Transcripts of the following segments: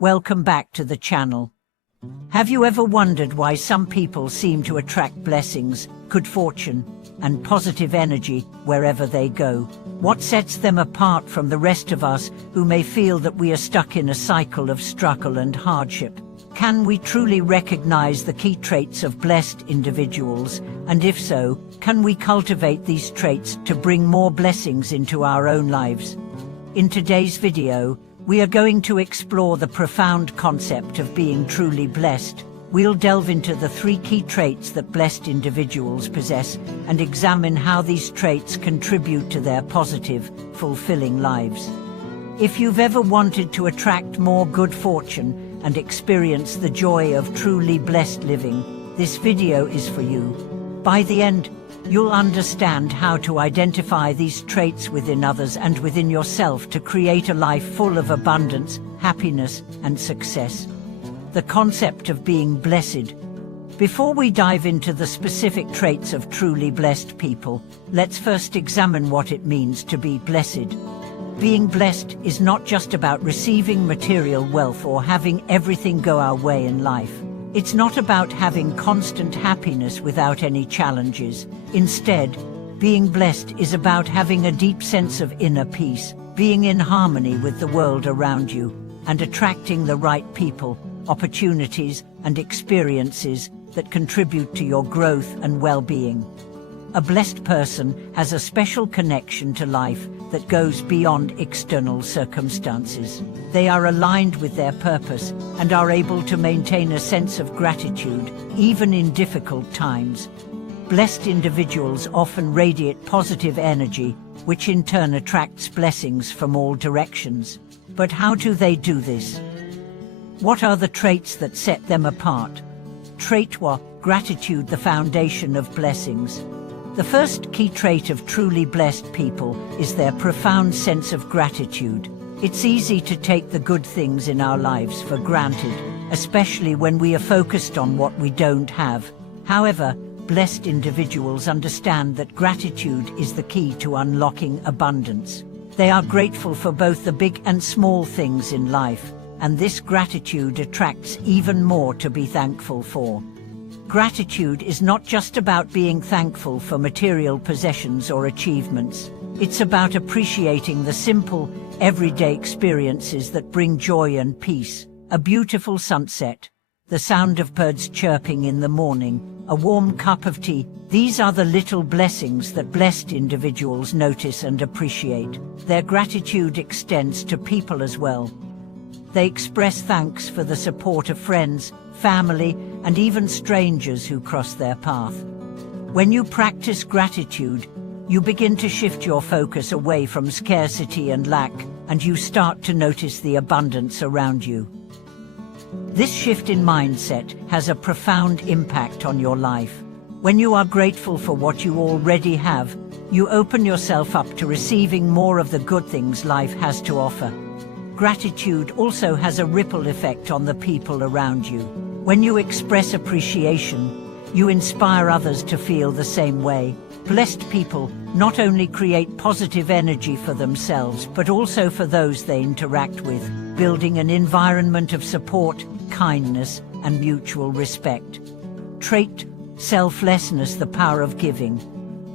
Welcome back to the channel. Have you ever wondered why some people seem to attract blessings, good fortune, and positive energy wherever they go? What sets them apart from the rest of us who may feel that we are stuck in a cycle of struggle and hardship? Can we truly recognize the key traits of blessed individuals? And if so, can we cultivate these traits to bring more blessings into our own lives? In today's video, we are going to explore the profound concept of being truly blessed. We'll delve into the 3 key traits that blessed individuals possess and examine how these traits contribute to their positive, fulfilling lives. If you've ever wanted to attract more good fortune and experience the joy of truly blessed living, this video is for you. By the end, you'll understand how to identify these traits within others and within yourself to create a life full of abundance, happiness, and success. The concept of being blessed. Before we dive into the specific traits of truly blessed people, let's first examine what it means to be blessed. Being blessed is not just about receiving material wealth or having everything go our way in life. It's not about having constant happiness without any challenges. Instead, being blessed is about having a deep sense of inner peace, being in harmony with the world around you, and attracting the right people, opportunities, and experiences that contribute to your growth and well-being. A blessed person has a special connection to life that goes beyond external circumstances. They are aligned with their purpose and are able to maintain a sense of gratitude, even in difficult times. Blessed individuals often radiate positive energy, which in turn attracts blessings from all directions. But how do they do this? What are the traits that set them apart? Trait 1: gratitude, the foundation of blessings. The first key trait of truly blessed people is their profound sense of gratitude. It's easy to take the good things in our lives for granted, especially when we are focused on what we don't have. However, blessed individuals understand that gratitude is the key to unlocking abundance. They are grateful for both the big and small things in life, and this gratitude attracts even more to be thankful for. Gratitude is not just about being thankful for material possessions or achievements. It's about appreciating the simple, everyday experiences that bring joy and peace. A beautiful sunset, the sound of birds chirping in the morning, a warm cup of tea. These are the little blessings that blessed individuals notice and appreciate. Their gratitude extends to people as well. They express thanks for the support of friends, family, and even strangers who cross their path. When you practice gratitude, you begin to shift your focus away from scarcity and lack, and you start to notice the abundance around you. This shift in mindset has a profound impact on your life. When you are grateful for what you already have, you open yourself up to receiving more of the good things life has to offer. Gratitude also has a ripple effect on the people around you. When you express appreciation, you inspire others to feel the same way. Blessed people not only create positive energy for themselves, but also for those they interact with, building an environment of support, kindness, and mutual respect. Trait: selflessness, the power of giving.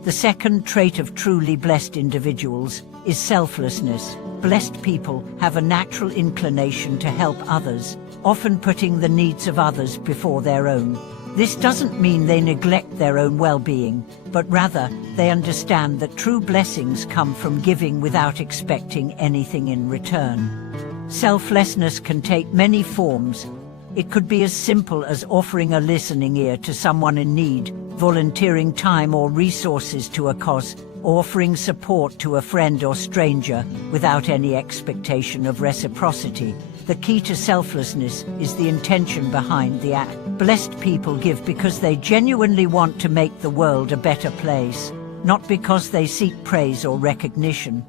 The second trait of truly blessed individuals is selflessness. Blessed people have a natural inclination to help others, often putting the needs of others before their own. This doesn't mean they neglect their own well-being, but rather they understand that true blessings come from giving without expecting anything in return. Selflessness can take many forms. It could be as simple as offering a listening ear to someone in need, volunteering time or resources to a cause, offering support to a friend or stranger without any expectation of reciprocity. The key to selflessness is the intention behind the act. Blessed people give because they genuinely want to make the world a better place, not because they seek praise or recognition.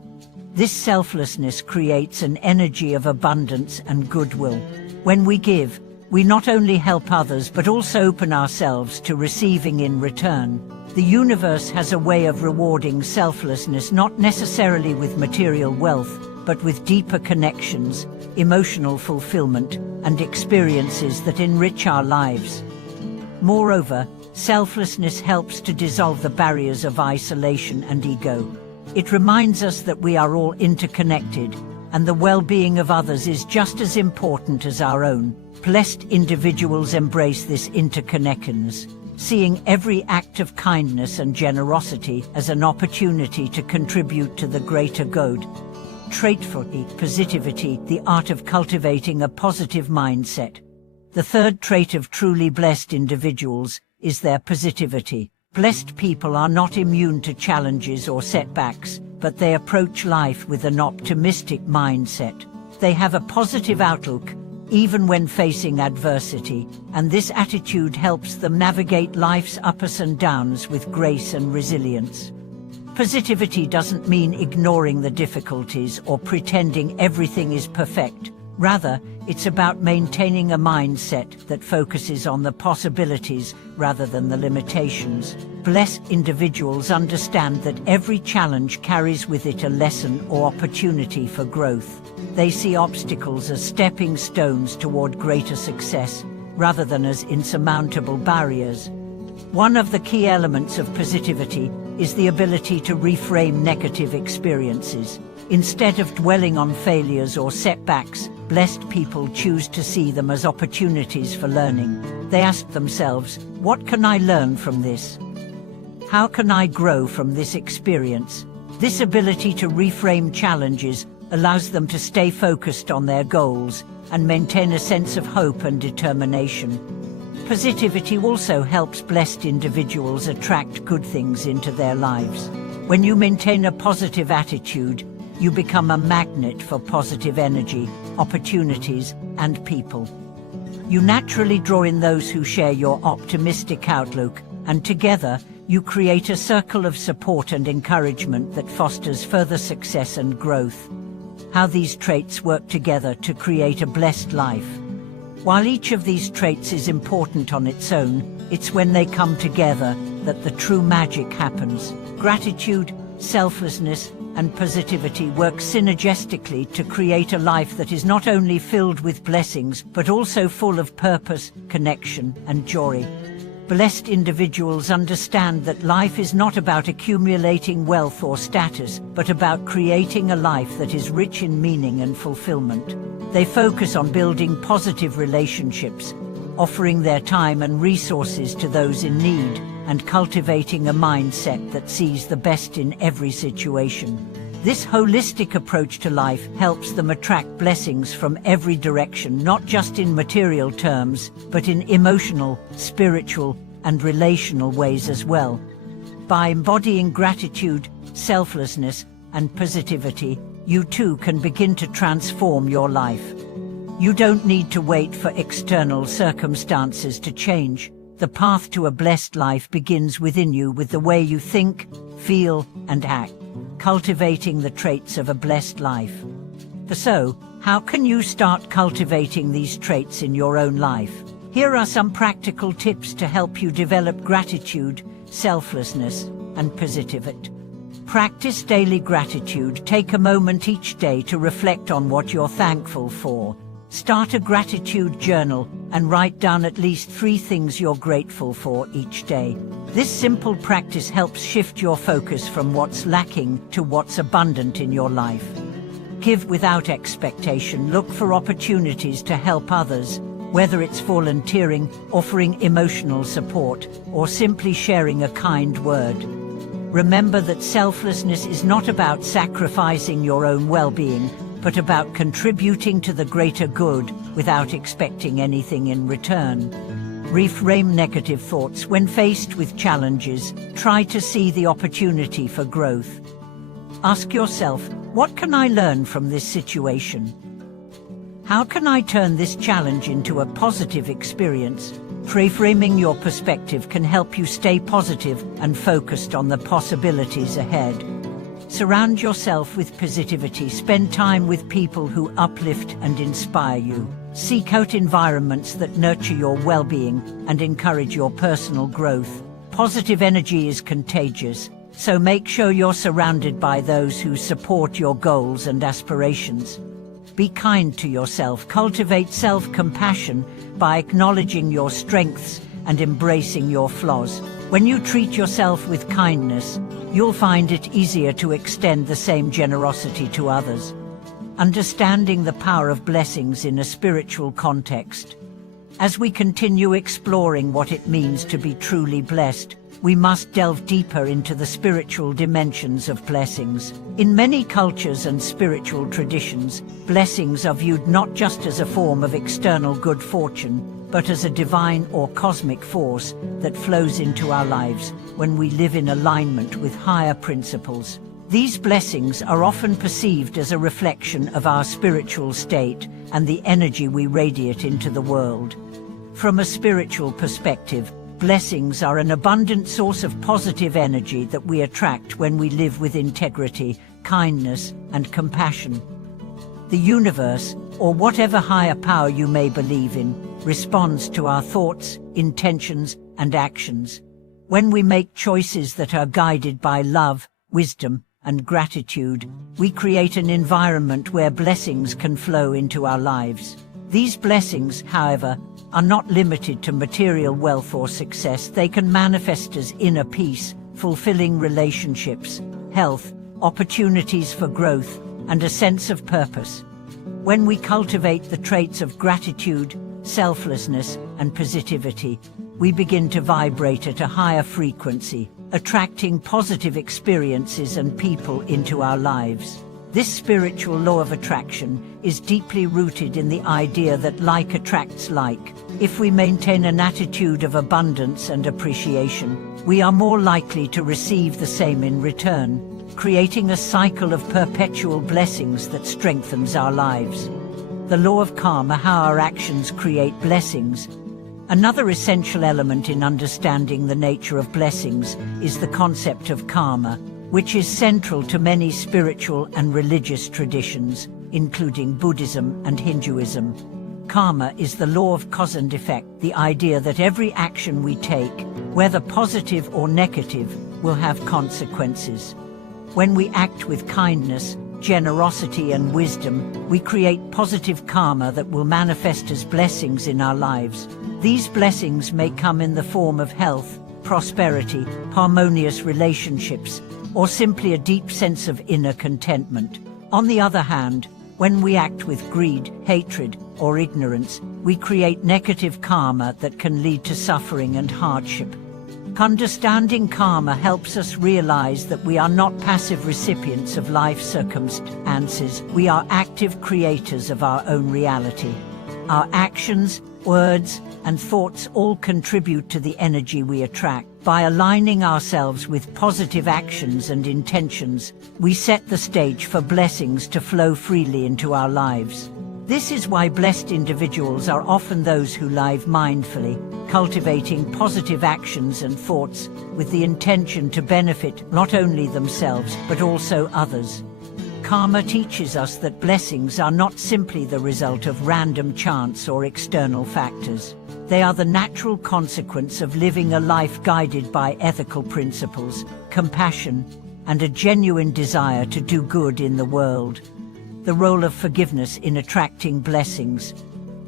This selflessness creates an energy of abundance and goodwill. When we give, we not only help others but also open ourselves to receiving in return. The universe has a way of rewarding selflessness, not necessarily with material wealth, but with deeper connections, emotional fulfillment, and experiences that enrich our lives. Moreover, selflessness helps to dissolve the barriers of isolation and ego. It reminds us that we are all interconnected, and the well-being of others is just as important as our own. Blessed individuals embrace this interconnectedness, seeing every act of kindness and generosity as an opportunity to contribute to the greater good. Trait 40, positivity, the art of cultivating a positive mindset. The third trait of truly blessed individuals is their positivity. Blessed people are not immune to challenges or setbacks, but they approach life with an optimistic mindset. They have a positive outlook, even when facing adversity, and this attitude helps them navigate life's ups and downs with grace and resilience. Positivity doesn't mean ignoring the difficulties or pretending everything is perfect. Rather, it's about maintaining a mindset that focuses on the possibilities rather than the limitations. Blessed individuals understand that every challenge carries with it a lesson or opportunity for growth. They see obstacles as stepping stones toward greater success, rather than as insurmountable barriers. One of the key elements of positivity is the ability to reframe negative experiences. Instead of dwelling on failures or setbacks, blessed people choose to see them as opportunities for learning. They ask themselves, what can I learn from this? How can I grow from this experience? This ability to reframe challenges allows them to stay focused on their goals and maintain a sense of hope and determination. Positivity also helps blessed individuals attract good things into their lives. When you maintain a positive attitude, you become a magnet for positive energy, opportunities, and people. You naturally draw in those who share your optimistic outlook, and together, you create a circle of support and encouragement that fosters further success and growth. How these traits work together to create a blessed life. While each of these traits is important on its own, it's when they come together that the true magic happens. Gratitude, selflessness, and positivity work synergistically to create a life that is not only filled with blessings, but also full of purpose, connection, and joy. Blessed individuals understand that life is not about accumulating wealth or status, but about creating a life that is rich in meaning and fulfillment. They focus on building positive relationships, offering their time and resources to those in need, and cultivating a mindset that sees the best in every situation. This holistic approach to life helps them attract blessings from every direction, not just in material terms, but in emotional, spiritual, and relational ways as well. By embodying gratitude, selflessness, and positivity, you too can begin to transform your life. You don't need to wait for external circumstances to change. The path to a blessed life begins within you with the way you think, feel, and act, cultivating the traits of a blessed life. So, how can you start cultivating these traits in your own life? Here are some practical tips to help you develop gratitude, selflessness, and positivity. Practice daily gratitude. Take a moment each day to reflect on what you're thankful for. Start a gratitude journal and write down at least 3 things you're grateful for each day. This simple practice helps shift your focus from what's lacking to what's abundant in your life. Give without expectation. Look for opportunities to help others, whether it's volunteering, offering emotional support, or simply sharing a kind word. Remember that selflessness is not about sacrificing your own well-being, but about contributing to the greater good without expecting anything in return. Reframe negative thoughts. When faced with challenges, try to see the opportunity for growth. Ask yourself, what can I learn from this situation? How can I turn this challenge into a positive experience? Reframing your perspective can help you stay positive and focused on the possibilities ahead. Surround yourself with positivity. Spend time with people who uplift and inspire you. Seek out environments that nurture your well-being and encourage your personal growth. Positive energy is contagious, So make sure you're surrounded by those who support your goals and aspirations. Be kind to yourself. Cultivate self-compassion by acknowledging your strengths and embracing your flaws. When you treat yourself with kindness, you'll find it easier to extend the same generosity to others. Understanding the power of blessings in a spiritual context. As we continue exploring what it means to be truly blessed, we must delve deeper into the spiritual dimensions of blessings. In many cultures and spiritual traditions, blessings are viewed not just as a form of external good fortune, but as a divine or cosmic force that flows into our lives when we live in alignment with higher principles. These blessings are often perceived as a reflection of our spiritual state and the energy we radiate into the world. From a spiritual perspective, blessings are an abundant source of positive energy that we attract when we live with integrity, kindness, and compassion. The universe, or whatever higher power you may believe in, responds to our thoughts, intentions, and actions. When we make choices that are guided by love, wisdom, and gratitude, we create an environment where blessings can flow into our lives. These blessings, however, are not limited to material wealth or success. They can manifest as inner peace, fulfilling relationships, health, opportunities for growth, and a sense of purpose. When we cultivate the traits of gratitude, selflessness, and positivity, we begin to vibrate at a higher frequency, attracting positive experiences and people into our lives. This spiritual law of attraction is deeply rooted in the idea that like attracts like. If we maintain an attitude of abundance and appreciation, we are more likely to receive the same in return, creating a cycle of perpetual blessings that strengthens our lives. The law of karma, how our actions create blessings. Another essential element in understanding the nature of blessings is the concept of karma, which is central to many spiritual and religious traditions, including Buddhism and Hinduism. Karma is the law of cause and effect, the idea that every action we take, whether positive or negative, will have consequences. When we act with kindness, generosity, and wisdom, we create positive karma that will manifest as blessings in our lives. These blessings may come in the form of health, prosperity, harmonious relationships, or simply a deep sense of inner contentment. On the other hand, when we act with greed, hatred, or ignorance, we create negative karma that can lead to suffering and hardship. Understanding karma helps us realize that we are not passive recipients of life circumstances. We are active creators of our own reality. Our actions, words, and thoughts all contribute to the energy we attract. By aligning ourselves with positive actions and intentions, we set the stage for blessings to flow freely into our lives. This is why blessed individuals are often those who live mindfully, cultivating positive actions and thoughts with the intention to benefit not only themselves but also others. Karma teaches us that blessings are not simply the result of random chance or external factors. They are the natural consequence of living a life guided by ethical principles, compassion, and a genuine desire to do good in the world. The role of forgiveness in attracting blessings.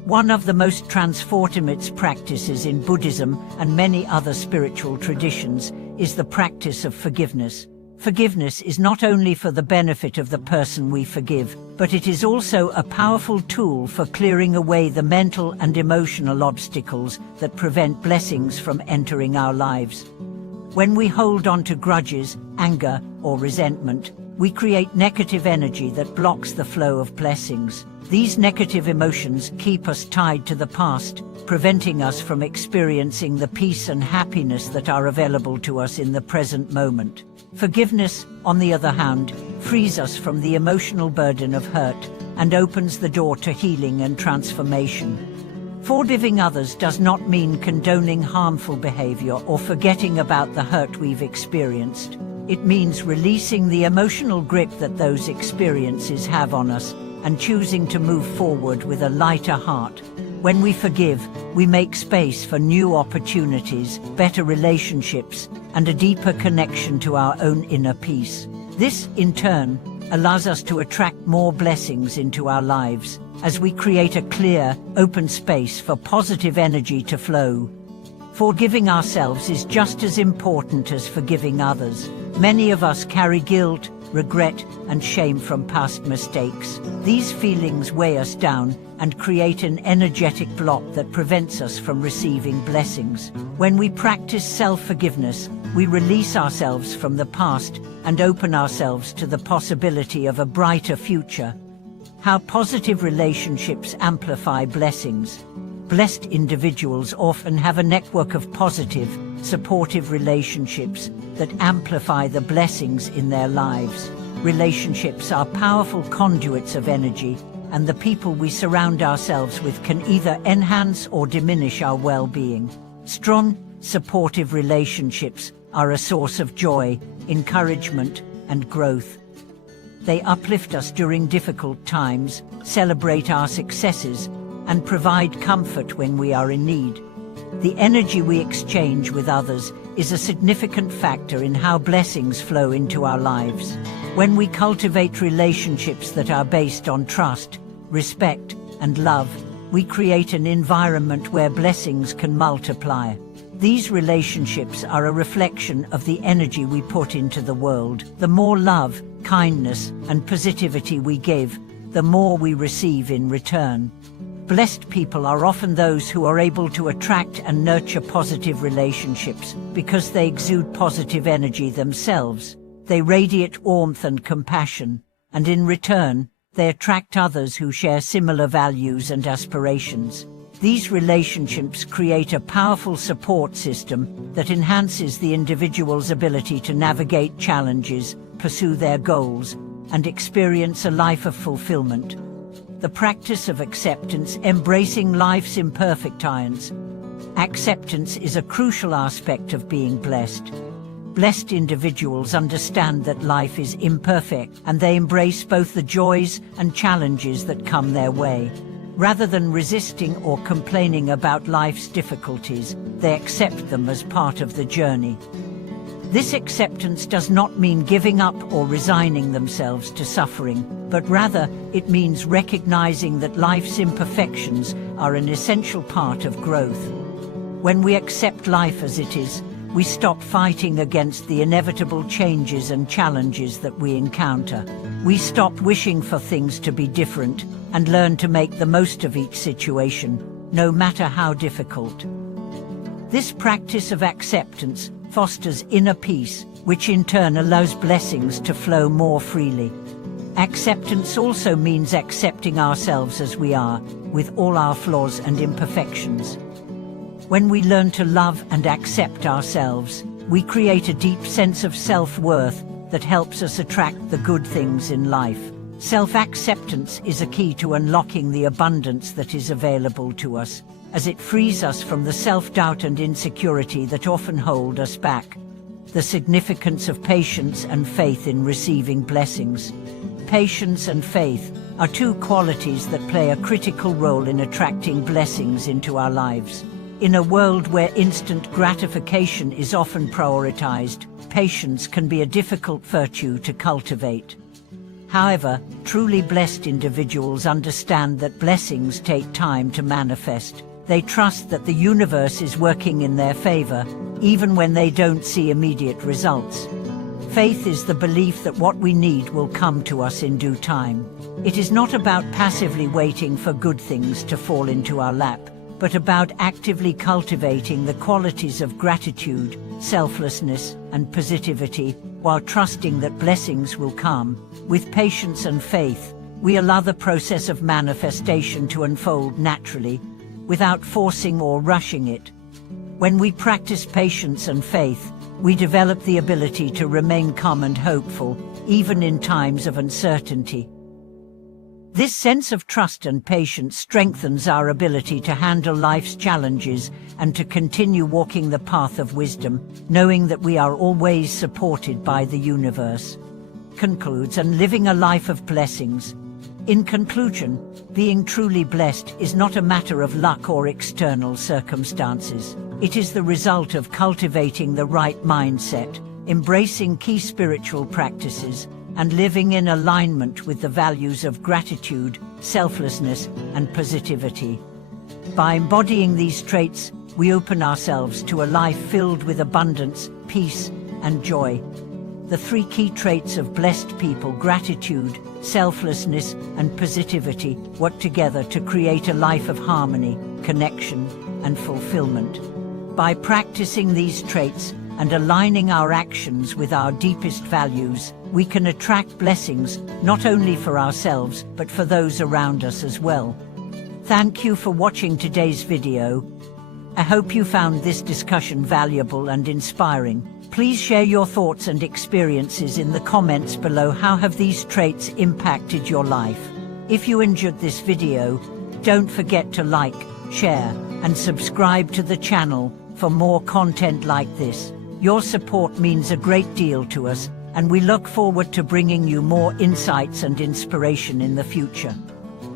One of the most transformative practices in Buddhism and many other spiritual traditions is the practice of forgiveness. Forgiveness is not only for the benefit of the person we forgive, but it is also a powerful tool for clearing away the mental and emotional obstacles that prevent blessings from entering our lives. When we hold on to grudges, anger, or resentment, we create negative energy that blocks the flow of blessings. These negative emotions keep us tied to the past, preventing us from experiencing the peace and happiness that are available to us in the present moment. Forgiveness, on the other hand, frees us from the emotional burden of hurt and opens the door to healing and transformation. Forgiving others does not mean condoning harmful behavior or forgetting about the hurt we've experienced. It means releasing the emotional grip that those experiences have on us and choosing to move forward with a lighter heart. When we forgive, we make space for new opportunities, better relationships, and a deeper connection to our own inner peace. This, in turn, allows us to attract more blessings into our lives, as we create a clear, open space for positive energy to flow. Forgiving ourselves is just as important as forgiving others. Many of us carry guilt, regret, and shame from past mistakes. These feelings weigh us down and create an energetic block that prevents us from receiving blessings. When we practice self-forgiveness, we release ourselves from the past and open ourselves to the possibility of a brighter future. How positive relationships amplify blessings. Blessed individuals often have a network of positive, supportive relationships that amplify the blessings in their lives. Relationships are powerful conduits of energy, and the people we surround ourselves with can either enhance or diminish our well-being. Strong, supportive relationships are a source of joy, encouragement, and growth. They uplift us during difficult times, celebrate our successes, and provide comfort when we are in need. The energy we exchange with others is a significant factor in how blessings flow into our lives. When we cultivate relationships that are based on trust, respect, and love, we create an environment where blessings can multiply. These relationships are a reflection of the energy we put into the world. The more love, kindness, and positivity we give, the more we receive in return. Blessed people are often those who are able to attract and nurture positive relationships because they exude positive energy themselves. They radiate warmth and compassion, and in return, they attract others who share similar values and aspirations. These relationships create a powerful support system that enhances the individual's ability to navigate challenges, pursue their goals, and experience a life of fulfillment. The practice of acceptance, embracing life's imperfections. Acceptance is a crucial aspect of being blessed. Blessed individuals understand that life is imperfect, and they embrace both the joys and challenges that come their way. Rather than resisting or complaining about life's difficulties, they accept them as part of the journey. This acceptance does not mean giving up or resigning themselves to suffering, but rather it means recognizing that life's imperfections are an essential part of growth. When we accept life as it is, we stop fighting against the inevitable changes and challenges that we encounter. We stop wishing for things to be different and learn to make the most of each situation, no matter how difficult. This practice of acceptance fosters inner peace, which in turn allows blessings to flow more freely. Acceptance also means accepting ourselves as we are, with all our flaws and imperfections. When we learn to love and accept ourselves, we create a deep sense of self-worth that helps us attract the good things in life. Self-acceptance is a key to unlocking the abundance that is available to us, as it frees us from the self-doubt and insecurity that often hold us back. The significance of patience and faith in receiving blessings. Patience and faith are two qualities that play a critical role in attracting blessings into our lives. In a world where instant gratification is often prioritized, patience can be a difficult virtue to cultivate. However, truly blessed individuals understand that blessings take time to manifest. They trust that the universe is working in their favor, even when they don't see immediate results. Faith is the belief that what we need will come to us in due time. It is not about passively waiting for good things to fall into our lap, but about actively cultivating the qualities of gratitude, selflessness, and positivity, while trusting that blessings will come. With patience and faith, we allow the process of manifestation to unfold naturally, without forcing or rushing it. When we practice patience and faith, we develop the ability to remain calm and hopeful, even in times of uncertainty. This sense of trust and patience strengthens our ability to handle life's challenges and to continue walking the path of wisdom, knowing that we are always supported by the universe. Concludes, and living a life of blessings. In conclusion, being truly blessed is not a matter of luck or external circumstances. It is the result of cultivating the right mindset, embracing key spiritual practices, and living in alignment with the values of gratitude, selflessness, and positivity. By embodying these traits, we open ourselves to a life filled with abundance, peace, and joy. The three key traits of blessed people, gratitude, selflessness, and positivity, work together to create a life of harmony, connection, and fulfillment. By practicing these traits and aligning our actions with our deepest values, we can attract blessings not only for ourselves but for those around us as well. Thank you for watching today's video. I hope you found this discussion valuable and inspiring. Please share your thoughts and experiences in the comments below. How have these traits impacted your life? If you enjoyed this video, don't forget to like, share, and subscribe to the channel for more content like this. Your support means a great deal to us, and we look forward to bringing you more insights and inspiration in the future.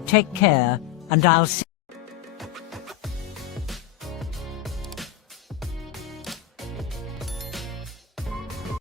Take care, and I'll see